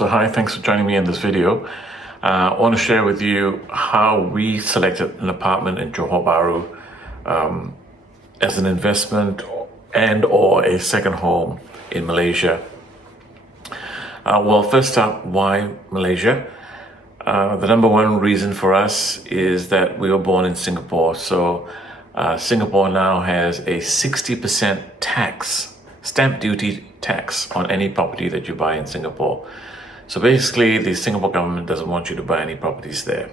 So hi, thanks for joining me in this video. I want to share with you how we selected an apartment in Johor Bahru as an investment and or a second home in Malaysia. Well, first up, why Malaysia? The number one reason for us is that we were born in Singapore. So Singapore now has a 60% tax, stamp duty tax on any property that you buy in Singapore. So basically, the Singapore government doesn't want you to buy any properties there.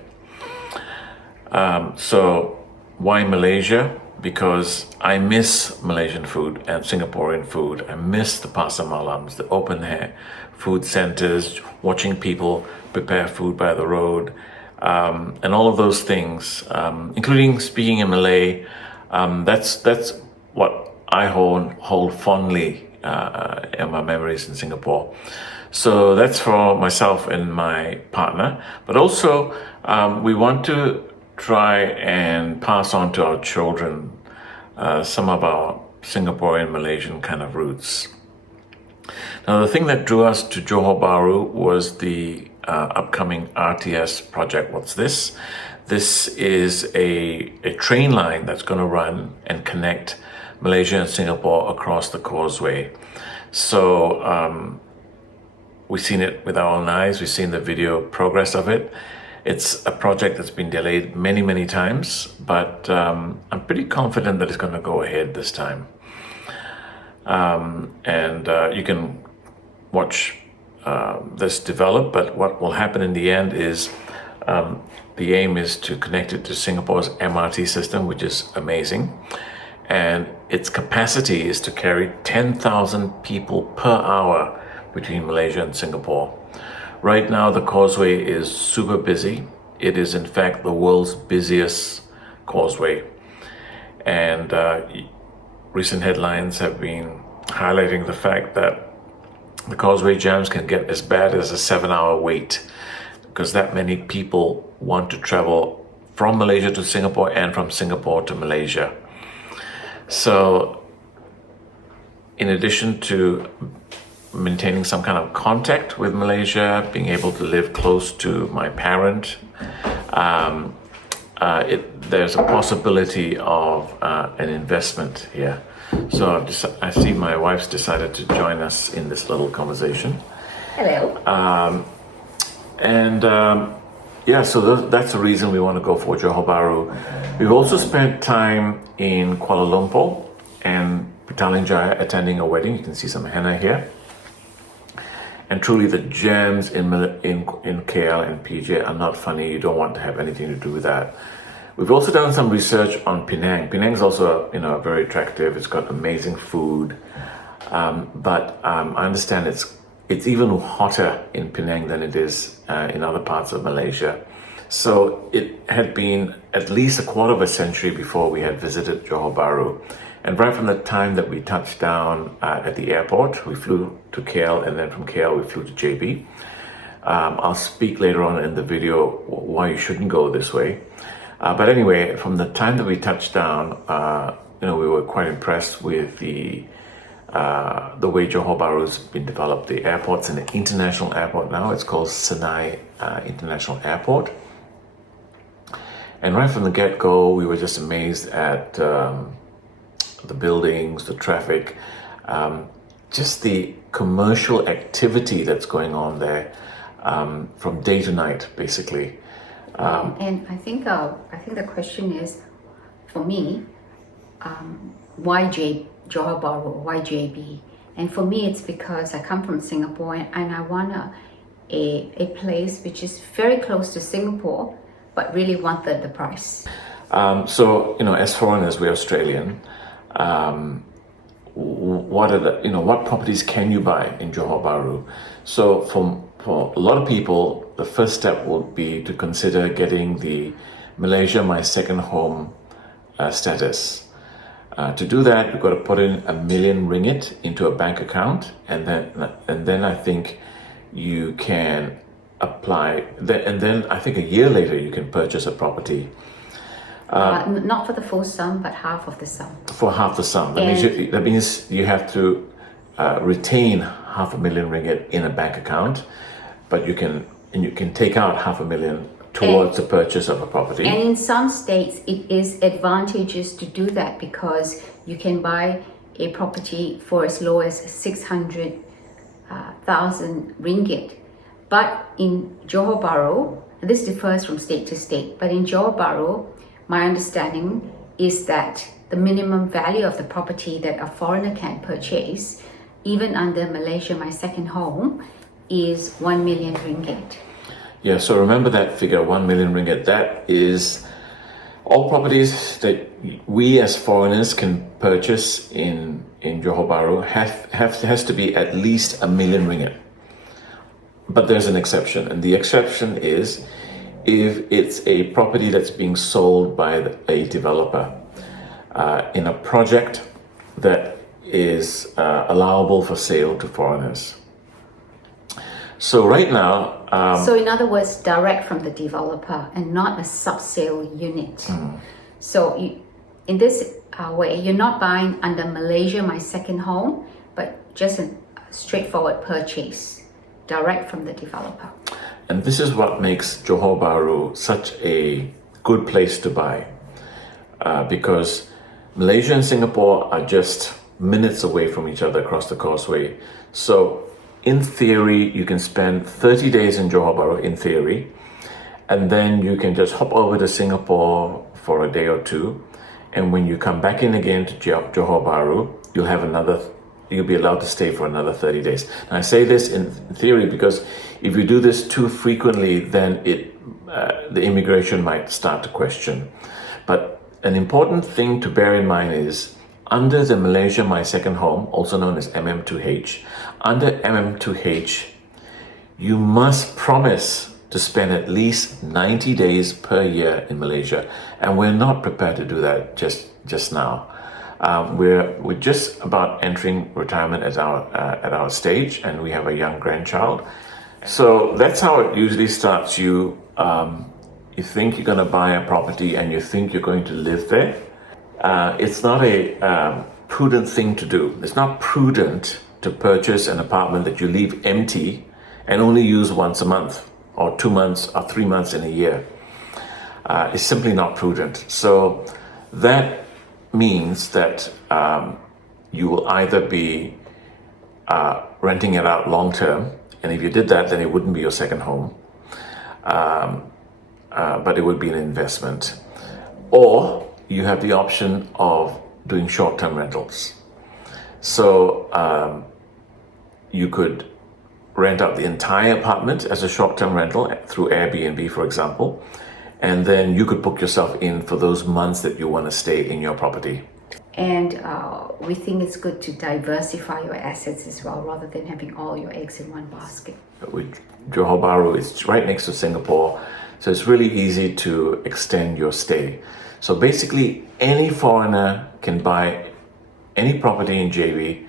So why Malaysia? Because I miss Malaysian food and Singaporean food. I miss the pasar malams, the open air food centers, watching people prepare food by the road, and all of those things, including speaking in Malay. That's what I hold fondly in my memories in Singapore. So that's for myself and my partner, but also we want to try and pass on to our children some of our Singaporean Malaysian kind of roots. Now, the thing that drew us to Johor Bahru was the upcoming RTS project. What's this? This is a train line that's going to run and connect Malaysia and Singapore across the causeway. So we've seen it with our own eyes. We've seen the video progress of it. It's a project that's been delayed many, many times, but I'm pretty confident that it's going to go ahead this time. You can watch this develop, but what will happen in the end is the aim is to connect it to Singapore's MRT system, which is amazing. And its capacity is to carry 10,000 people per hour between Malaysia and Singapore. Right now, the causeway is super busy. It is, in fact, the world's busiest causeway. And recent headlines have been highlighting the fact that the causeway jams can get as bad as a 7-hour wait because that many people want to travel from Malaysia to Singapore and from Singapore to Malaysia. So, in addition to maintaining some kind of contact with Malaysia, being able to live close to my parent, there's a possibility of an investment here. So I see my wife's decided to join us in this little conversation. Hello. So that's the reason we want to go for Johor Bahru. We've also spent time in Kuala Lumpur and Petaling Jaya attending a wedding. You can see some henna here. And truly, the jams in KL and PJ are not funny. You don't want to have anything to do with that. We've also done some research on Penang. Penang is also, very attractive. It's got amazing food, but I understand it's even hotter in Penang than it is in other parts of Malaysia. So it had been at least a quarter of a century before we had visited Johor Bahru. And right from the time that we touched down at the airport, we flew to KL, and then from KL we flew to JB. I'll speak later on in the video why you shouldn't go this way. But anyway, from the time that we touched down, we were quite impressed with the way Johor Bahru has been developed. The airport's an international airport now. It's called Senai International Airport. And right from the get-go, we were just amazed at the buildings, the traffic, just the commercial activity that's going on there from day to night, basically. And I think the question is, for me, why Johor Bahru? Why JB? And for me, it's because I come from Singapore and I want a place which is very close to Singapore, but really one-third the price. As foreigners, we're Australian. What properties can you buy in Johor Bahru? So for a lot of people, the first step would be to consider getting the Malaysia My Second Home status. To do that, you've got to put in RM1 million into a bank account, and then I think you can apply. And then I think a year later you can purchase a property. Not for the full sum, but half of the sum. For half the sum. That means you have to retain RM500,000 in a bank account. but you can take out $500,000 towards the purchase of a property. And in some states, it is advantageous to do that because you can buy a property for as low as 600,000 ringgit. But in Johor Bahru, this differs from state to state, but in Johor Bahru, my understanding is that the minimum value of the property that a foreigner can purchase, even under Malaysia, my second home, is 1 million ringgit. Yeah, so remember that figure, 1 million ringgit. That is all properties that we as foreigners can purchase in Johor Bahru has to be at least 1 million ringgit. But there's an exception, and the exception is if it's a property that's being sold by a developer in a project that is allowable for sale to foreigners. So right now... so in other words, direct from the developer and not a sub-sale unit. So in this way, you're not buying under Malaysia, my second home, but just a straightforward purchase, direct from the developer. And this is what makes Johor Bahru such a good place to buy. Because Malaysia and Singapore are just minutes away from each other across the causeway. So in theory, you can spend 30 days in Johor Bahru, in theory, and then you can just hop over to Singapore for a day or two. And when you come back in again to Johor Bahru, you'll be allowed to stay for another 30 days. And I say this in theory because if you do this too frequently, then the immigration might start to question. But an important thing to bear in mind is under the Malaysia My Second Home, also known as MM2H, under MM2H, you must promise to spend at least 90 days per year in Malaysia. And we're not prepared to do that just now. We're just about entering retirement at our stage, and we have a young grandchild. So that's how it usually starts. You think you're going to buy a property and you think you're going to live there. It's not a prudent thing to do. It's not prudent to purchase an apartment that you leave empty and only use once a month or 2 months or 3 months in a year. It's simply not prudent. So that means that you will either be renting it out long term, and if you did that, then it wouldn't be your second home, but it would be an investment, or you have the option of doing short-term rentals. So you could rent out the entire apartment as a short-term rental through Airbnb, for example, and then you could book yourself in for those months that you want to stay in your property. And we think it's good to diversify your assets as well, rather than having all your eggs in one basket. With Johor Bahru, it's right next to Singapore, so it's really easy to extend your stay. So basically, any foreigner can buy any property in JB,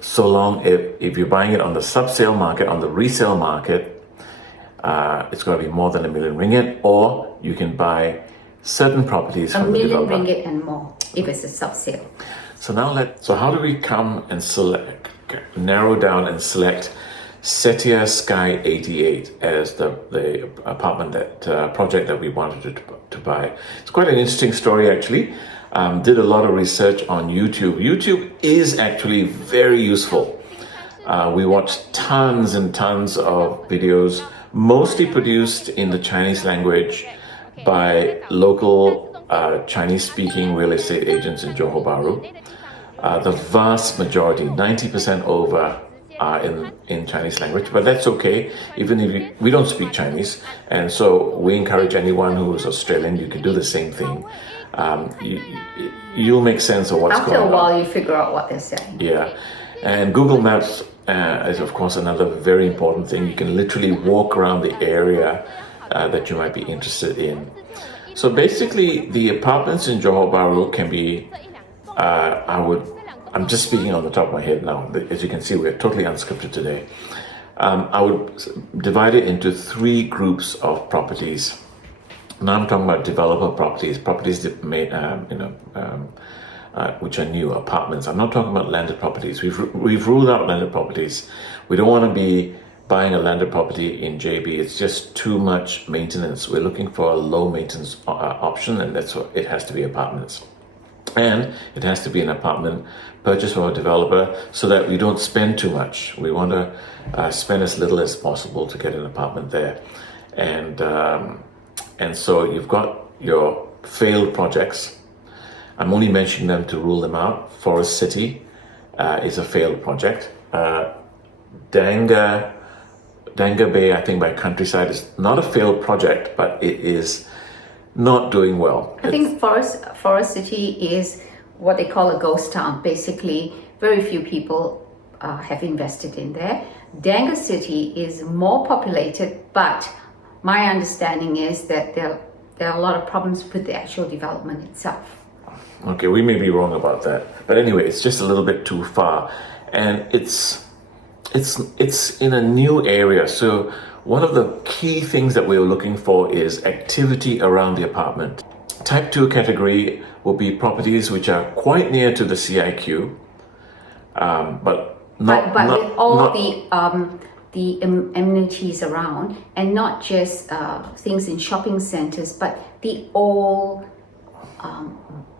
so long if you're buying it on the sub-sale market, on the resale market, it's going to be more than 1 million ringgit, or you can buy certain properties from the developer. 1 million ringgit and more if it's a sub-sale. So now so how do we come and narrow down and select Setia Sky 88 as the apartment project that we wanted to buy? It's quite an interesting story, actually. Did a lot of research on YouTube. YouTube is actually very useful. We watched tons and tons of videos, mostly produced in the Chinese language by local Chinese-speaking real estate agents in Johor Bahru. The vast majority, 90% over, are in Chinese language, but that's okay. Even if we don't speak Chinese, and so we encourage anyone who is Australian, you can do the same thing. You'll make sense of what's going on. After a while, you figure out what they're saying. Yeah, and Google Maps is of course another very important thing. You can literally walk around the area that you might be interested in. So basically, the apartments in Johor Bahru can be, I'm just speaking on the top of my head now. As you can see, we're totally unscripted today. I would divide it into 3 groups of properties. Now I'm talking about developer properties that made, which are new apartments. I'm not talking about landed properties. We've ruled out landed properties. We don't want to be buying a landed property in JB, it's just too much maintenance. We're looking for a low maintenance option, and that's what it has to be, apartments. And it has to be an apartment purchased from a developer so that we don't spend too much. We want to spend as little as possible to get an apartment there. And so you've got your failed projects. I'm only mentioning them to rule them out. Forest City is a failed project. Danga Bay, I think by Countryside, is not a failed project, but it is not doing well. I think Forest City is what they call a ghost town. Basically, very few people have invested in there. Danga City is more populated, but my understanding is that there are a lot of problems with the actual development itself. Okay, we may be wrong about that, but anyway, it's just a little bit too far, and it's in a new area. So one of the key things that we're looking for is activity around the apartment. Type 2 category will be properties which are quite near to the CIQ, but with all the amenities around, and not just things in shopping centers, but the old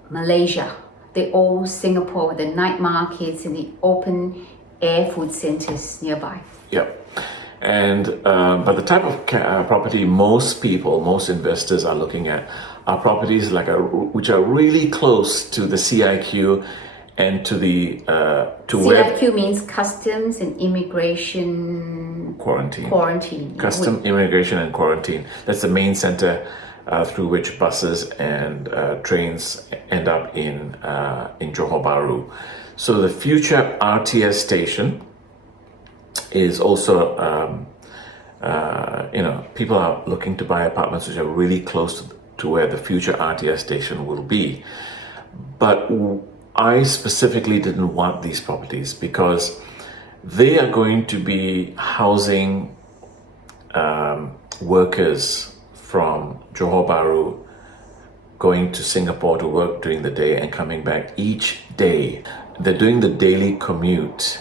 Malaysia, the old Singapore, the night markets and the open air food centers nearby. Yep. And but the type of property most investors are looking at are properties which are really close to the CIQ and to the CIQ means Customs and Immigration Quarantine. Custom, immigration, and quarantine. That's the main center through which buses and trains end up in Johor Bahru. So the future RTS station is also, people are looking to buy apartments which are really close to where the future RTS station will be. But I specifically didn't want these properties because they are going to be housing workers from Johor Bahru going to Singapore to work during the day and coming back each day. They're doing the daily commute.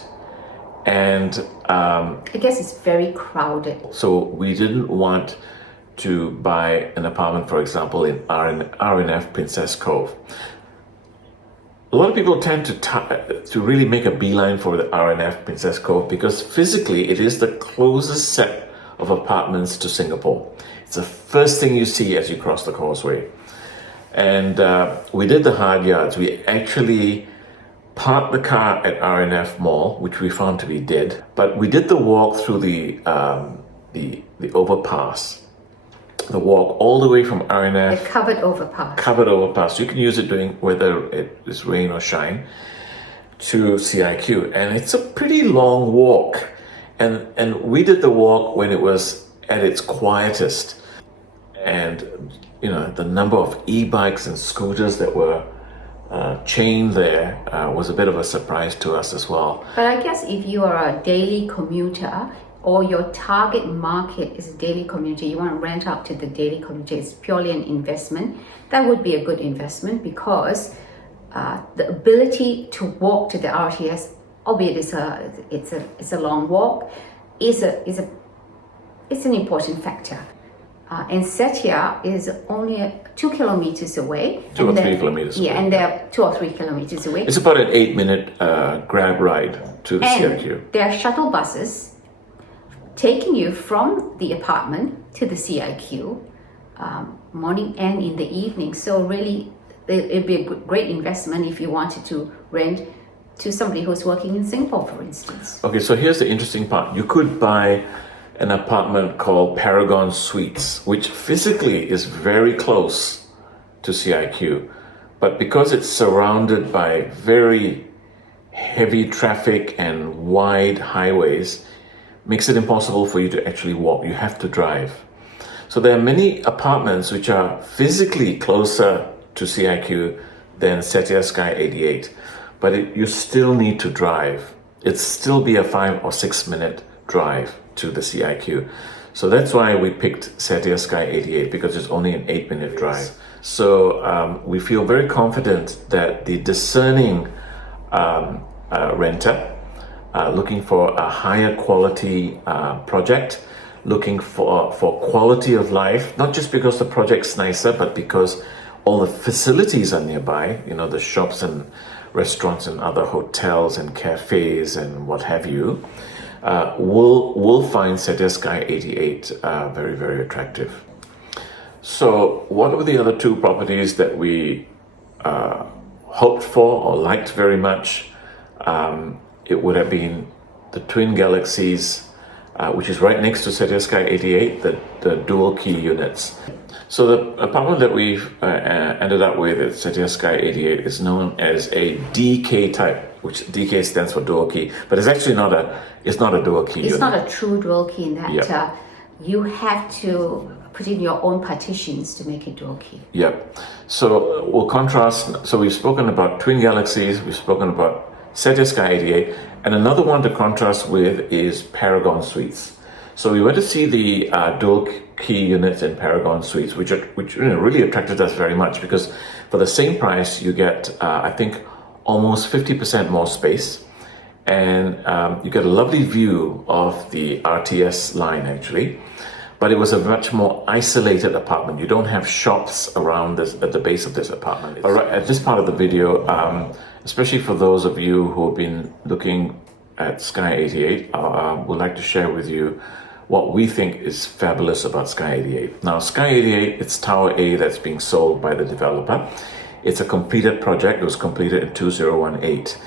And I guess it's very crowded. So we didn't want to buy an apartment, for example, in RNF Princess Cove. A lot of people tend to really make a beeline for the RNF Princess Cove because physically it is the closest set of apartments to Singapore. It's the first thing you see as you cross the causeway. And we did the hard yards. We actually parked the car at RNF Mall, which we found to be dead. But we did the walk through the overpass. The walk all the way from RNF. The covered overpass. Covered overpass. You can use it during whether it is rain or shine to CIQ. And it's a pretty long walk. And we did the walk when it was at its quietest. And, the number of e-bikes and scooters that were chained there was a bit of a surprise to us as well. But I guess if you are a daily commuter or your target market is a daily commuter, you want to rent out to the daily commuter, it's purely an investment, that would be a good investment because the ability to walk to the RTS, albeit it's a long walk, is an important factor. And Setia is only 2 kilometers away. 2 or 3 kilometers away. Yeah, and they're 2 or 3 kilometers away. It's about an 8-minute grab ride to the CIQ. There are shuttle buses taking you from the apartment to the CIQ, morning and in the evening. So really, it'd be a great investment if you wanted to rent to somebody who's working in Singapore, for instance. Okay, so here's the interesting part. You could buy an apartment called Paragon Suites, which physically is very close to CIQ, but because it's surrounded by very heavy traffic and wide highways, makes it impossible for you to actually walk. You have to drive. So there are many apartments which are physically closer to CIQ than Setia Sky 88, but you still need to drive. It'd still be a 5 or 6 minute drive to the CIQ. So that's why we picked Setia Sky 88, because it's only an 8-minute drive. So we feel very confident that the discerning renter looking for a higher quality project, looking for quality of life, not just because the project's nicer, but because all the facilities are nearby, the shops and restaurants and other hotels and cafes and what have you, will find Setia Sky 88 very, very attractive. So what were the other two properties that we hoped for or liked very much? It would have been the Twin Galaxies, which is right next to Setia Sky 88, the dual key units. So the apartment that we've ended up with at Setia Sky 88 is known as a DK type, which DK stands for dual key, but it's actually not a dual key unit. It's not a true dual key in that Yep. You have to put in your own partitions to make it dual key. Yep. So we'll contrast. So we've spoken about Twin Galaxies, we've spoken about Setia Sky 88, and another one to contrast with is Paragon Suites. So we went to see the dual key units in Paragon Suites, which really attracted us very much, because for the same price you get, I think, almost 50% more space, and you get a lovely view of the RTS line actually. But it was a much more isolated apartment. You don't have shops around at the base of this apartment. All right, at this part of the video, especially for those of you who have been looking at Sky 88, would like to share with you what we think is fabulous about Sky 88. Now, Sky 88, it's Tower A that's being sold by the developer. It's a completed project. It was completed in 2018.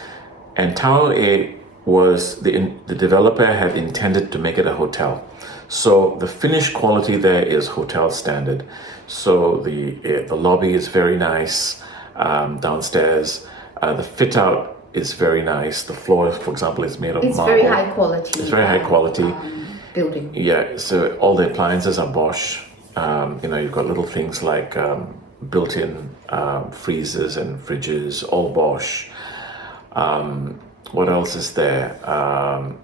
And Tower A was, the developer had intended to make it a hotel. So the finished quality there is hotel standard. So the lobby is very nice downstairs. The fit out is very nice. The floor, for example, is made of marble. Very high quality. It's very high quality. Building. Yeah, so all the appliances are Bosch. You've got little things like built-in freezers and fridges, all Bosch. What else is there?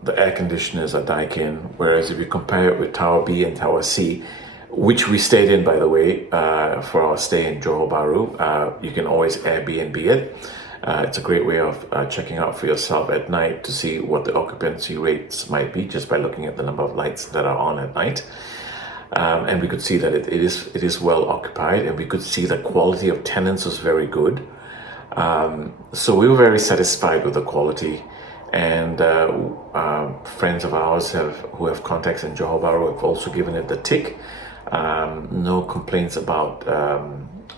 The air conditioners are Daikin, whereas if you compare it with Tower B and Tower C, which we stayed in, by the way, for our stay in Johor Bahru, you can always Airbnb it. It's a great way of checking out for yourself at night to see what the occupancy rates might be just by looking at the number of lights that are on at night. And we could see that it is well occupied, and we could see the quality of tenants was very good. So we were very satisfied with the quality, and friends of ours who have contacts in Johor Bahru have also given it the tick. No complaints about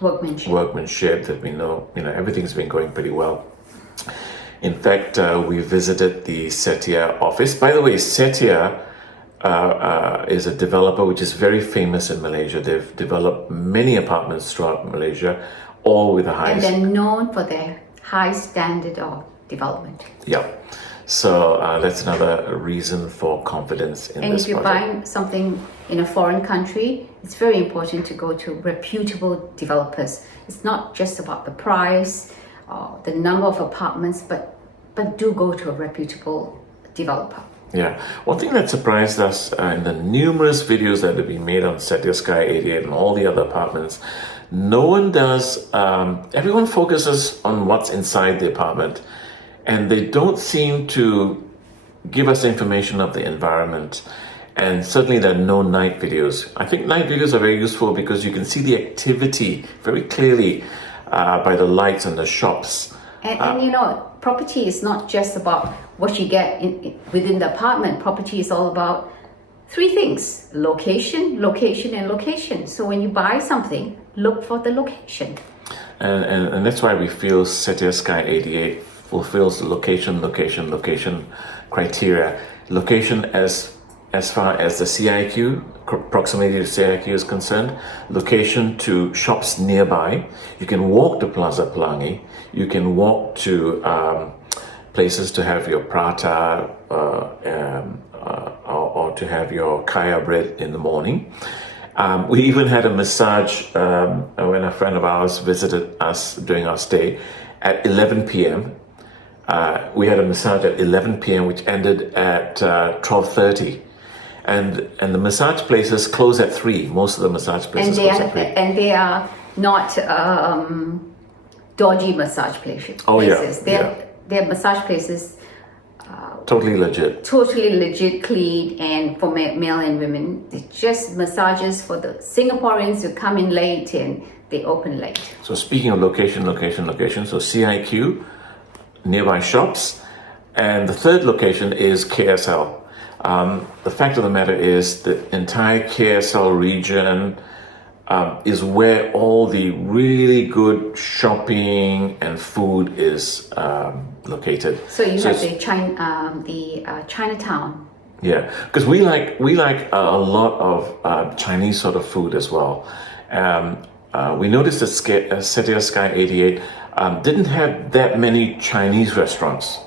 workmanship that we know. Everything's been going pretty well. In fact, we visited the Setia office. By the way, Setia is a developer which is very famous in Malaysia. They've developed many apartments throughout Malaysia, all with the highest. And they're known for their high standard of development. Yeah. So that's another reason for confidence in and this if you're project. buying something in a foreign country, it's very important to go to reputable developers. It's not just about the price or the number of apartments, but do go to a reputable developer. Yeah. One thing that surprised us in the numerous videos that have been made on Setia Sky 88 and all the other apartments, no one does, everyone focuses on what's inside the apartment, and they don't seem to give us information of the environment. And certainly there are no night videos. I think night videos are very useful because you can see the activity very clearly by the lights and the shops. And property is not just about what you get within the apartment. Property is all about three things: location, location, and location. So when you buy something, look for the location. And that's why we feel Setia Sky 88 fulfills the location criteria. Location as far as the CIQ, proximity to CIQ is concerned, location to shops nearby. You can walk to Plaza Pelangi, you can walk to places to have your prata or to have your kaya bread in the morning. We even had a massage when a friend of ours visited us during our stay at 11 p.m. We had a massage at 11 p.m. which ended at 12:30. And the massage places close at 3. Most of the massage places close at 3. And they are not dodgy massage places. Oh, yeah. They're massage places Totally legit. totally legit, clean, and for male and women. It's just massages for the Singaporeans who come in late and they open late. So speaking of location. So CIQ, nearby shops. And the third location is KSL. The fact of the matter is the entire KSL region is where all the really good shopping and food is located. So you have the Chinatown. Yeah, because we like a lot of Chinese sort of food as well. We noticed that Setia Sky 88 didn't have that many Chinese restaurants,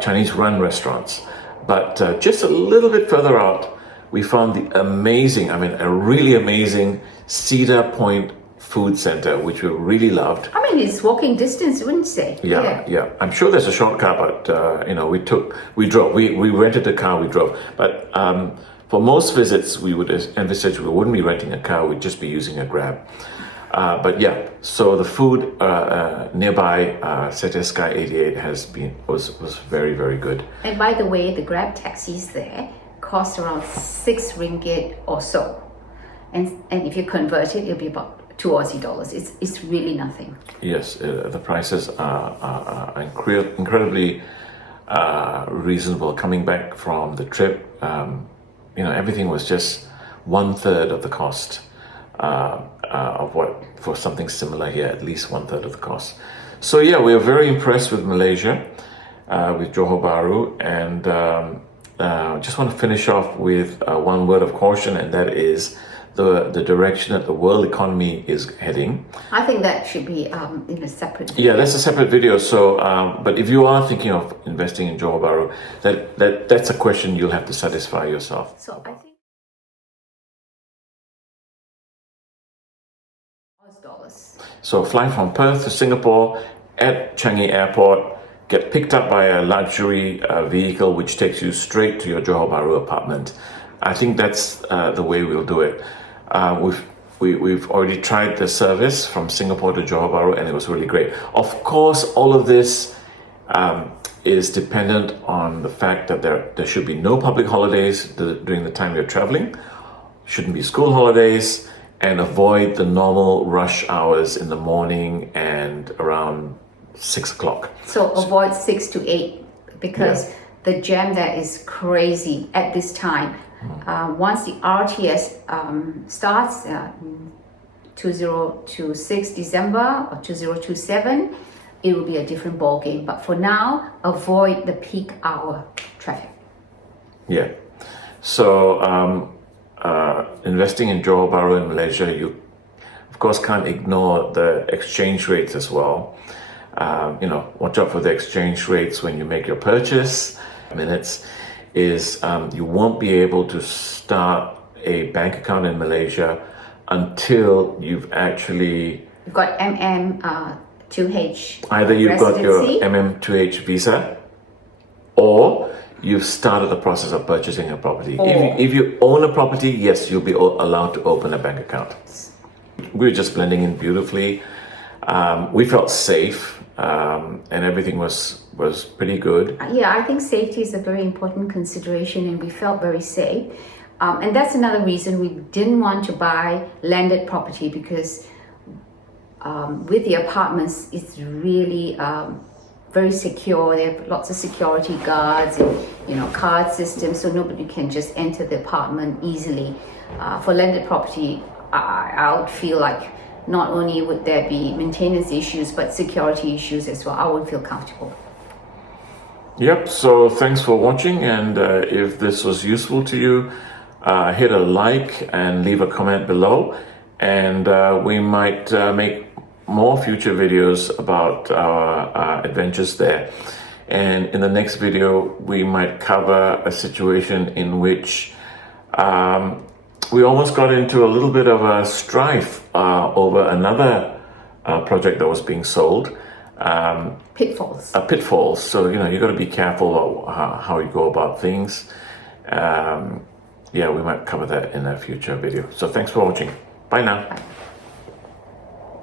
Chinese-run restaurants. But just a little bit further out, we found a really amazing Cedar Point Food Center, which we really loved. I mean, it's walking distance, wouldn't say? Yeah. I'm sure there's a shortcut, but we drove. We rented a car, we drove. But for most visits, we would envisage we wouldn't be renting a car; we'd just be using a Grab. But yeah, so the food nearby Setia Sky 88 was very, very good. And by the way, the Grab taxis there cost around 6 ringgit or so, and if you convert it, it'll be about $2 Aussie. It's really nothing. Yes, the prices are incredibly reasonable. Coming back from the trip, everything was just 1/3 of the cost of what for something similar here. At least 1/3 of the cost. So yeah, we are very impressed with Malaysia, with Johor Bahru, and just want to finish off with one word of caution, and that is the direction that the world economy is heading. I think that should be in a separate video. Yeah, that's a separate video. So, but if you are thinking of investing in Johor Bahru, that's a question you'll have to satisfy yourself. So I think dollars. So fly from Perth to Singapore at Changi Airport, get picked up by a luxury vehicle which takes you straight to your Johor Bahru apartment. I think that's the way we'll do it. We've already tried the service from Singapore to Johor Bahru, and it was really great. Of course, all of this is dependent on the fact that there should be no public holidays during the time you're traveling, shouldn't be school holidays, and avoid the normal rush hours in the morning and around 6 o'clock. So avoid 6 to 8 because the jam there is crazy at this time. Once the RTS starts, 2026 December or 2027, it will be a different ball game. But for now, avoid the peak hour traffic. Yeah. So investing in Johor Bahru in Malaysia, you of course can't ignore the exchange rates as well. Watch out for the exchange rates when you make your purchase. Minutes is you won't be able to start a bank account in Malaysia until you've got MM2H. Either you've got your MM2H visa, or you've started the process of purchasing a property. If you own a property, yes, you'll be allowed to open a bank account. We were just blending in beautifully. We felt safe, and everything was pretty good. Yeah, I think safety is a very important consideration, and we felt very safe. And that's another reason we didn't want to buy landed property, because with the apartments, it's really very secure. They have lots of security guards and card systems, so nobody can just enter the apartment easily. For landed property, I would feel like not only would there be maintenance issues, but security issues as well. I would feel comfortable. Yep, so thanks for watching, and if this was useful to you, hit a like and leave a comment below, and we might make more future videos about our adventures there. And in the next video, we might cover a situation in which we almost got into a little bit of a strife over another project that was being sold. Pitfalls. Pitfalls. So, you got to be careful of how you go about things. We might cover that in a future video. So thanks for watching. Bye now. Bye.